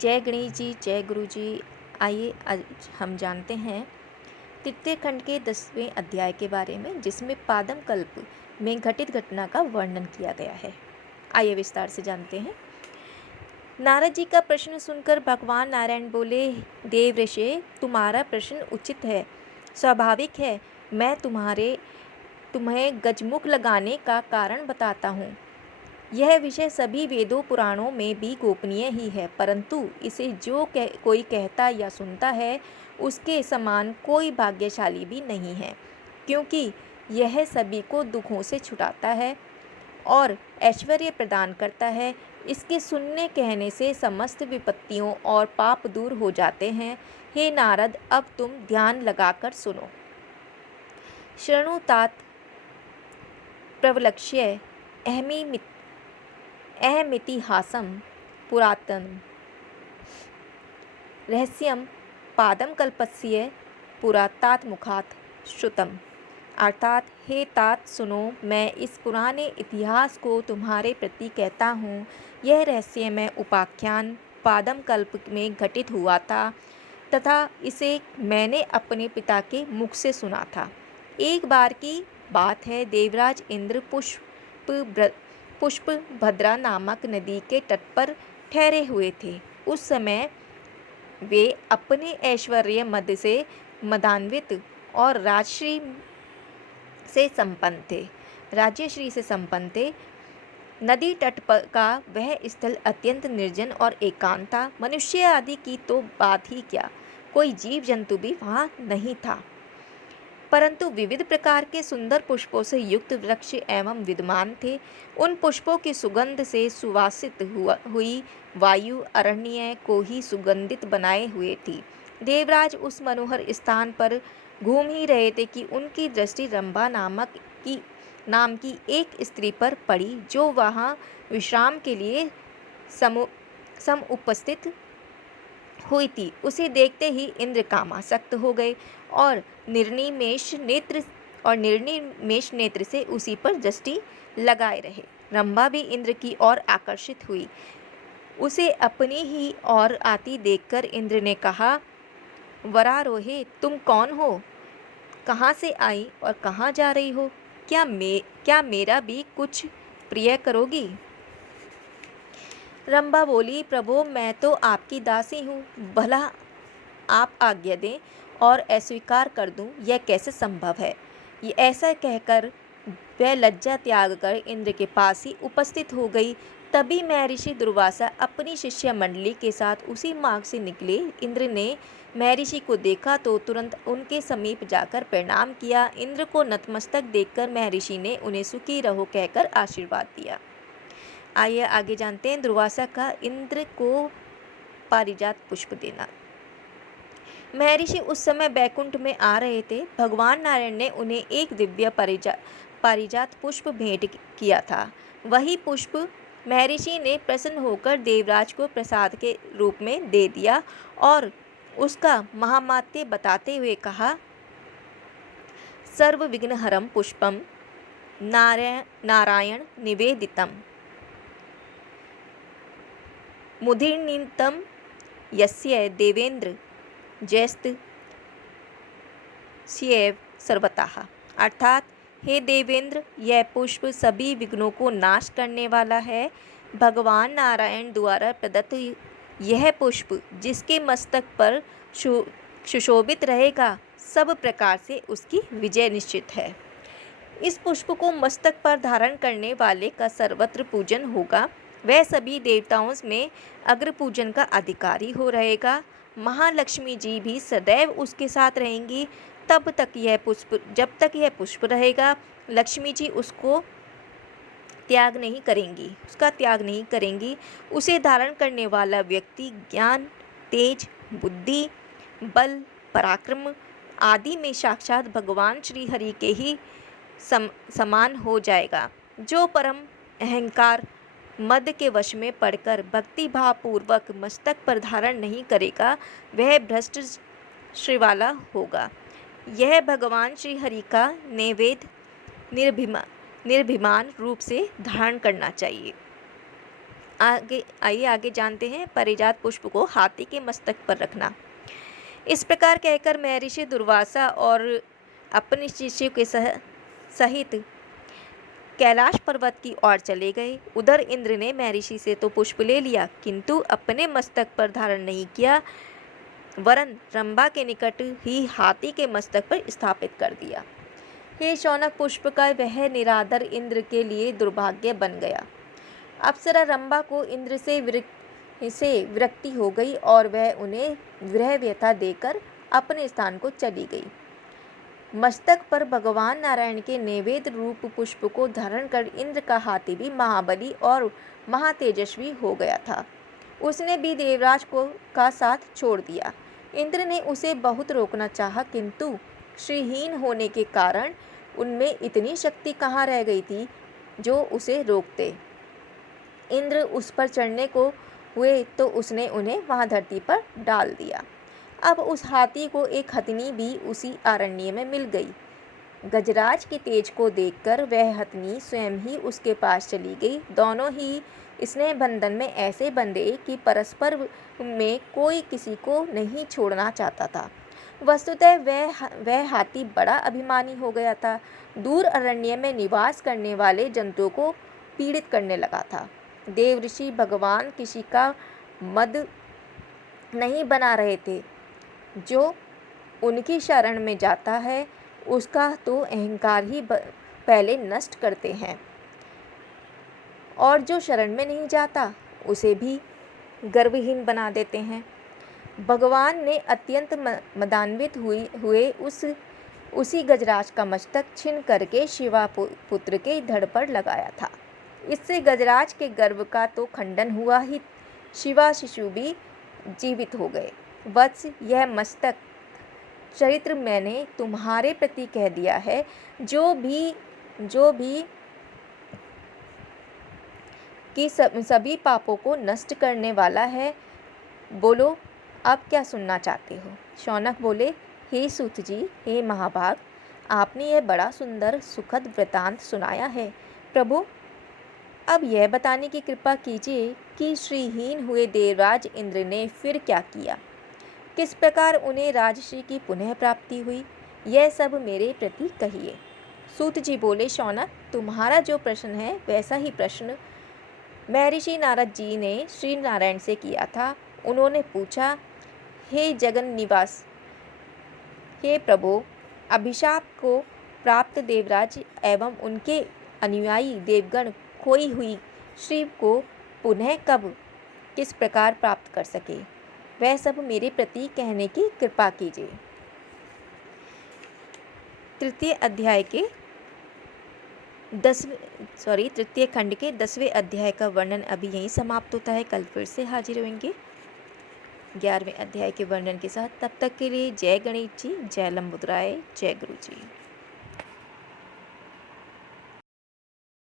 जय गणेश जी, जय गुरु जी। आइए आज हम जानते हैं तृतीय खंड के 10वें अध्याय के बारे में, जिसमें पादम कल्प में घटित घटना का वर्णन किया गया है। आइए विस्तार से जानते हैं। नारद जी का प्रश्न सुनकर भगवान नारायण बोले, देव ऋषि, तुम्हारा प्रश्न उचित है, स्वाभाविक है। मैं तुम्हें गजमुख लगाने का कारण बताता हूँ। यह विषय सभी वेदों पुराणों में भी गोपनीय ही है, परंतु इसे जो कोई कहता या सुनता है, उसके समान कोई भाग्यशाली भी नहीं है, क्योंकि यह सभी को दुखों से छुड़ाता है और ऐश्वर्य प्रदान करता है। इसके सुनने कहने से समस्त विपत्तियों और पाप दूर हो जाते हैं। हे नारद, अब तुम ध्यान लगाकर सुनो। शृणुतात प्रवलक्ष्य अहमितिहासं पुरातनं रहस्यं पादमकल्पस्य पुरातात मुखात् श्रुतम्। अर्थात, हे तात सुनो, मैं इस पुराने इतिहास को तुम्हारे प्रति कहता हूँ। यह रहस्यमय उपाख्यान पादमकल्प में घटित हुआ था तथा इसे मैंने अपने पिता के मुख से सुना था। एक बार की बात है, देवराज इंद्र पुष्पभद्रा नामक नदी के तट पर ठहरे हुए थे। उस समय वे अपने ऐश्वर्य मद से मदान्वित और राज्यश्री से संपन्न थे। नदी तट पर का वह स्थल अत्यंत निर्जन और एकांत था। मनुष्य आदि की तो बात ही क्या, कोई जीव जंतु भी वहाँ नहीं था, परंतु विविध प्रकार के सुंदर पुष्पों से युक्त वृक्ष एवं विद्यमान थे। उन पुष्पों की सुगंध से सुवासित हुई वायु अरण्य को ही सुगंधित बनाए हुए थी। देवराज उस मनोहर स्थान पर घूम ही रहे थे कि उनकी दृष्टि रंभा नाम की एक स्त्री पर पड़ी, जो वहाँ विश्राम के लिए उपस्थित हुई थी। उसे देखते ही इंद्र कामासक्त हो गए और निर्निमेष नेत्र से उसी पर दृष्टि लगाए रहे। रंभा भी इंद्र की ओर आकर्षित हुई। उसे अपनी ही ओर आती देखकर इंद्र ने कहा, वरारोहे, तुम कौन हो? कहाँ से आई और कहाँ जा रही हो? क्या मेरा भी कुछ प्रिय करोगी? रंभा बोली, प्रभु, मैं तो आपकी दासी हूँ, भला आप आज्ञा दें और अस्वीकार कर दूं, यह कैसे संभव है? ये ऐसा कहकर वह लज्जा त्याग कर इंद्र के पास ही उपस्थित हो गई। तभी महर्षि दुर्वासा अपनी शिष्य मंडली के साथ उसी मार्ग से निकले। इंद्र ने महर्षि को देखा तो तुरंत उनके समीप जाकर प्रणाम किया। इंद्र को नतमस्तक देखकर महर्षि ने उन्हें सुखी रहो कहकर आशीर्वाद दिया। आइए आगे जानते हैं दुर्वासा का इंद्र को पारिजात पुष्प देना। महर्षि उस समय बैकुंठ में आ रहे थे। भगवान नारायण ने उन्हें एक दिव्य पारिजात पुष्प भेंट किया था। वही पुष्प महर्षि ने प्रसन्न होकर देवराज को प्रसाद के रूप में दे दिया और उसका महात्म्य बताते हुए कहा, सर्व विघ्नहरम पुष्पम नारायण निवेदितम मुदीर्णितम यस्य देवेंद्र जयस्त स्येव सर्वतः। अर्थात, हे देवेंद्र, यह पुष्प सभी विघ्नों को नाश करने वाला है। भगवान नारायण द्वारा प्रदत्त यह पुष्प जिसके मस्तक पर सुशोभित रहेगा, सब प्रकार से उसकी विजय निश्चित है। इस पुष्प को मस्तक पर धारण करने वाले का सर्वत्र पूजन होगा। वह सभी देवताओं में अग्र पूजन का अधिकारी हो रहेगा। महालक्ष्मी जी भी सदैव उसके साथ रहेंगी। जब तक यह पुष्प रहेगा, लक्ष्मी जी उसका त्याग नहीं करेंगी। उसे धारण करने वाला व्यक्ति ज्ञान, तेज, बुद्धि, बल, पराक्रम आदि में साक्षात भगवान श्री हरि के ही समान हो जाएगा। जो परम अहंकार मद के वश में पड़कर भक्ति भाव पूर्वक मस्तक पर धारण नहीं करेगा, वह भ्रष्ट श्रीवाला होगा। यह भगवान श्री हरि का नैवेद्य निर्भिमान रूप से धारण करना चाहिए। आगे जानते हैं पारिजात पुष्प को हाथी के मस्तक पर रखना। इस प्रकार कहकर महर्षि दुर्वासा और अपने शिष्य के सहित कैलाश पर्वत की ओर चले गए। उधर इंद्र ने महर्षि से तो पुष्प ले लिया, किंतु अपने मस्तक पर धारण नहीं किया, वरन रंभा के निकट ही हाथी के मस्तक पर स्थापित कर दिया। हे शौनक, पुष्प का वह निरादर इंद्र के लिए दुर्भाग्य बन गया। अप्सरा रंभा को इंद्र से विरक्ति हो गई और वह उन्हें विरह व्यथा देकर अपने स्थान को चली गई। मस्तक पर भगवान नारायण के नैवेद्य रूप पुष्प को धारण कर इंद्र का हाथी भी महाबली और महातेजस्वी हो गया था। उसने भी देवराज का साथ छोड़ दिया। इंद्र ने उसे बहुत रोकना चाहा, किंतु श्रीहीन होने के कारण उनमें इतनी शक्ति कहाँ रह गई थी जो उसे रोकते। इंद्र उस पर चढ़ने को हुए तो उसने उन्हें वहां धरती पर डाल दिया। अब उस हाथी को एक हथनी भी उसी अरण्य में मिल गई। गजराज के तेज को देखकर वह हथनी स्वयं ही उसके पास चली गई। दोनों ही स्नेह बंधन में ऐसे बंधे कि परस्पर में कोई किसी को नहीं छोड़ना चाहता था। वस्तुतः वह हाथी बड़ा अभिमानी हो गया था। दूर अरण्य में निवास करने वाले जंतुओं को पीड़ित करने लगा था। देव ऋषि भगवान किसी का मद नहीं बना रहे थे। जो उनकी शरण में जाता है उसका तो अहंकार ही पहले नष्ट करते हैं, और जो शरण में नहीं जाता उसे भी गर्वहीन बना देते हैं। भगवान ने अत्यंत मदान्वित हुए उसी गजराज का मस्तक छिन करके शिवा पुत्र के धड़ पर लगाया था। इससे गजराज के गर्व का तो खंडन हुआ ही, शिवा शिशु भी जीवित हो गए। वत्स, यह मस्तक चरित्र मैंने तुम्हारे प्रति कह दिया है, जो भी कि सभी पापों को नष्ट करने वाला है। बोलो, अब क्या सुनना चाहते हो? शौनक बोले, हे सूत जी, हे महाभाग, आपने यह बड़ा सुंदर सुखद वृतांत सुनाया है। प्रभु, अब यह बताने की कृपा कीजिए कि श्रीहीन हुए देवराज इंद्र ने फिर क्या किया, किस प्रकार उन्हें राजश्री की पुनः प्राप्ति हुई, यह सब मेरे प्रति कहिए। सूत जी बोले, शौनक, तुम्हारा जो प्रश्न है वैसा ही प्रश्न महर्षि नारद जी ने श्री नारायण से किया था। उन्होंने पूछा, हे जगन निवास, हे प्रभु, अभिशाप को प्राप्त देवराज एवं उनके अनुयायी देवगण खोई हुई श्री को पुनः कब किस प्रकार प्राप्त कर सके, वह सब मेरे प्रति कहने की कृपा कीजिए। तृतीय खंड के 10वें अध्याय का वर्णन अभी यहीं समाप्त होता है। कल फिर से हाजिर होंगे 11वें अध्याय के वर्णन के साथ। तब तक के लिए जय गणेश जी, जय लंबोदराय, जय गुरु जी।